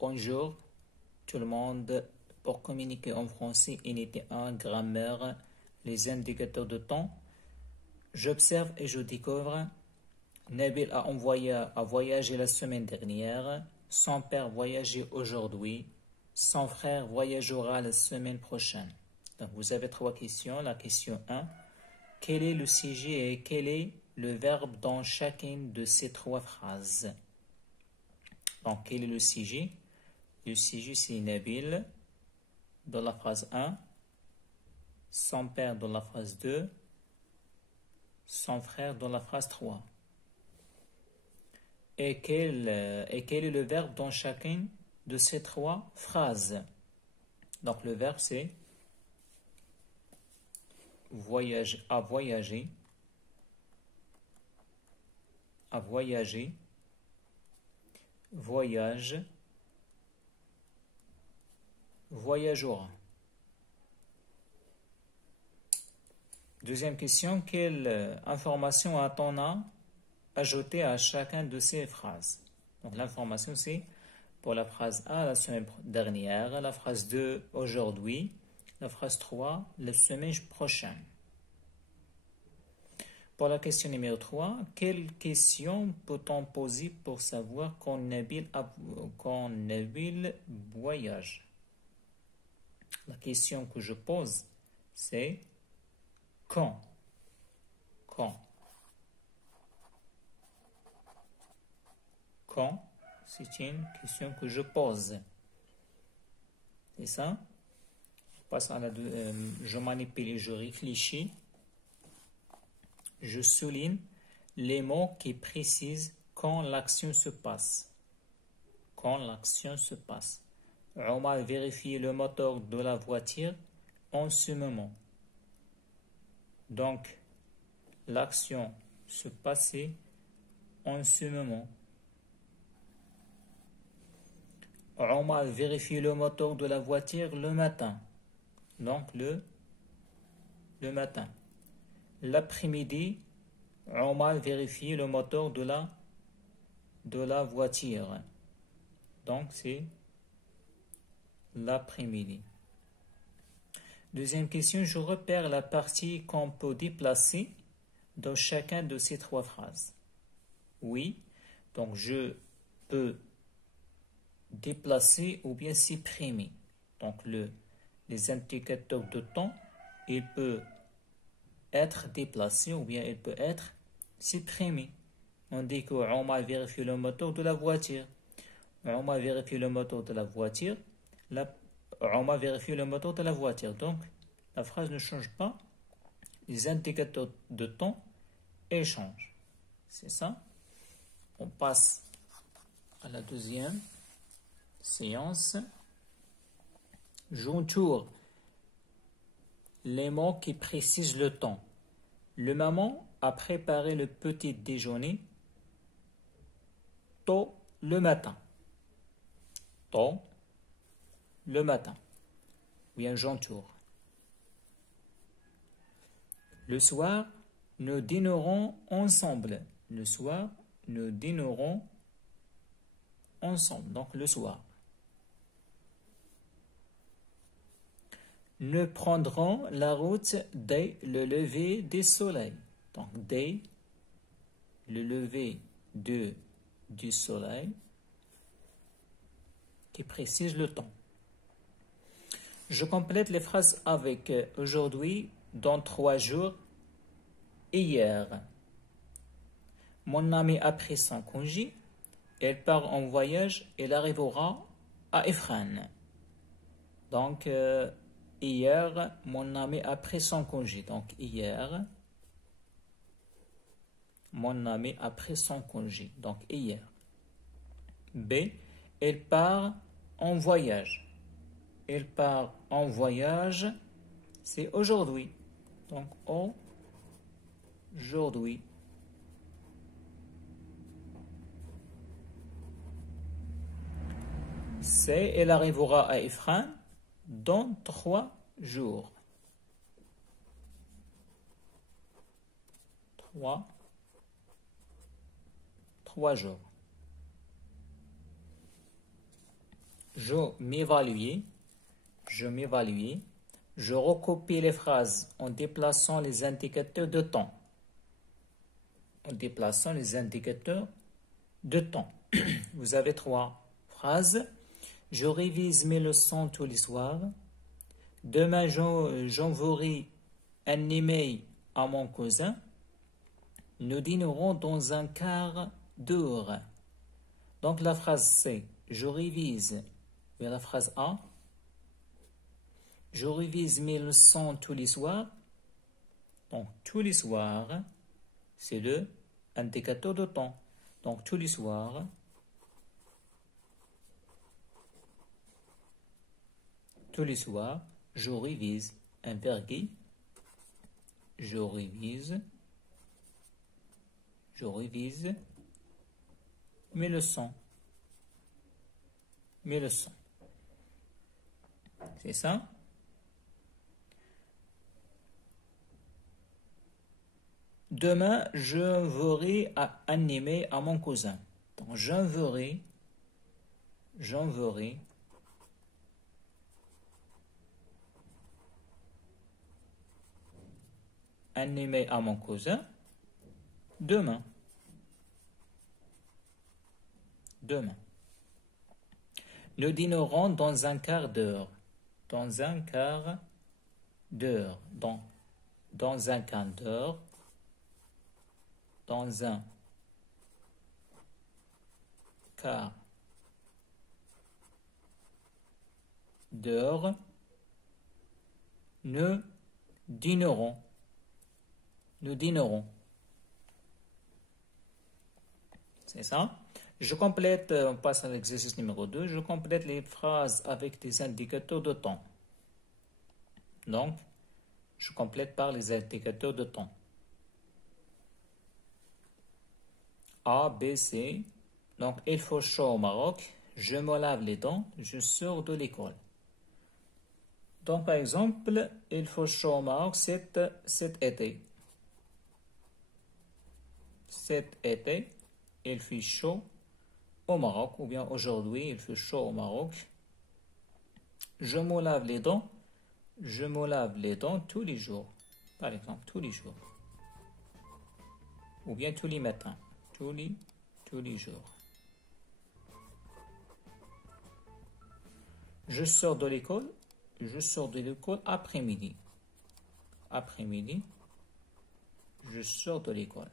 Bonjour tout le monde. Pour communiquer en français, unité 1, grammaire, les indicateurs de temps. J'observe et je découvre. Nabil a voyagé la semaine dernière. Son père voyageait aujourd'hui. Son frère voyagera la semaine prochaine. Donc vous avez trois questions. La question 1. Quel est le sujet et quel est le verbe dans chacune de ces trois phrases? Donc, quel est le sujet? Le sujet, c'est Nabil dans la phrase 1, son père dans la phrase 2, son frère dans la phrase 3. Et quel est le verbe dans chacune de ces trois phrases? Donc, le verbe, c'est voyager, à voyager, à voyager, voyage, voyagera. Deuxième question, quelle information a-t-on ajouté à chacun de ces phrases? Donc l'information c'est pour la phrase A, la semaine dernière, la phrase 2, aujourd'hui, la phrase 3, la semaine prochaine. Pour la question numéro 3, quelle question peut-on poser pour savoir quand Nabil voyage? La question que je pose, c'est quand? Quand? Quand? C'est une question que je pose. C'est ça? Je passe à je manipule et je réfléchis. Je souligne les mots qui précisent quand l'action se passe. Quand l'action se passe. Omar vérifie le moteur de la voiture en ce moment. Donc, l'action se passait en ce moment. Omar vérifie le moteur de la voiture le matin. Donc, le matin. L'après-midi, Omar vérifie le moteur de la voiture. Donc, c'est l'après-midi. Deuxième question, je repère la partie qu'on peut déplacer dans chacun de ces trois phrases. Oui, donc je peux déplacer ou bien supprimer. Donc les indicateurs de temps, il peut être déplacé ou bien il peut être supprimé. On dit que Omar vérifie le moteur de la voiture. Omar vérifie le moteur de la voiture. Omar vérifie le moteur de la voiture. Donc, la phrase ne change pas. Les indicateurs de temps échangent. C'est ça. On passe à la deuxième séance. J'entoure les mots qui précisent le temps. Le maman a préparé le petit déjeuner tôt le matin. Tôt le matin. Bien, j'entoure. Le soir, nous dînerons ensemble. Le soir, nous dînerons ensemble. Donc, le soir. Nous prendrons la route dès le lever du soleil. Donc, dès le lever du soleil qui précise le temps. Je complète les phrases avec aujourd'hui, dans 3 jours, hier. Mon ami a pris son congé. Elle part en voyage. Elle arrivera à Ifrane. Donc, hier, mon ami a pris son congé. Donc, hier, mon ami a pris son congé. Donc, hier. B, elle part en voyage. Elle part en voyage, c'est aujourd'hui. Donc, aujourd'hui. C, elle arrivera à Ifrane dans 3 jours. 3 jours. Je m'évaluais. Je m'évaluais. Je recopie les phrases en déplaçant les indicateurs de temps. En déplaçant les indicateurs de temps. Vous avez 3 phrases. Je révise mes leçons tous les soirs. Demain, j'enverrai un email à mon cousin. Nous dînerons dans un quart d'heure. Donc la phrase C, je révise. Et la phrase A, je révise mes leçons tous les soirs. Donc tous les soirs, c'est le indicateur de temps. Donc tous les soirs, je révise un virgule. Je révise mes leçons. C'est ça? Demain, j'enverrai un email à mon cousin. Donc, j'enverrai un email à mon cousin demain. Nous dînerons dans un quart d'heure. Dans un quart d'heure. Dans un quart d'heure. Dans un quart d'heure. Nous dînerons. C'est ça? Je complète, on passe à l'exercice numéro 2. Je complète les phrases avec des indicateurs de temps. Donc, je complète par les indicateurs de temps. A, B, C. Donc, il faut chaud au Maroc. Je me lave les dents. Je sors de l'école. Donc, par exemple, il faut chaud au Maroc cet été. Cet été, il fait chaud au Maroc, ou bien aujourd'hui, il fait chaud au Maroc. Je me lave les dents. Je me lave les dents tous les jours. Par exemple, tous les jours. Ou bien tous les matins. Tous les jours. Je sors de l'école. Je sors de l'école après-midi. Après-midi, je sors de l'école.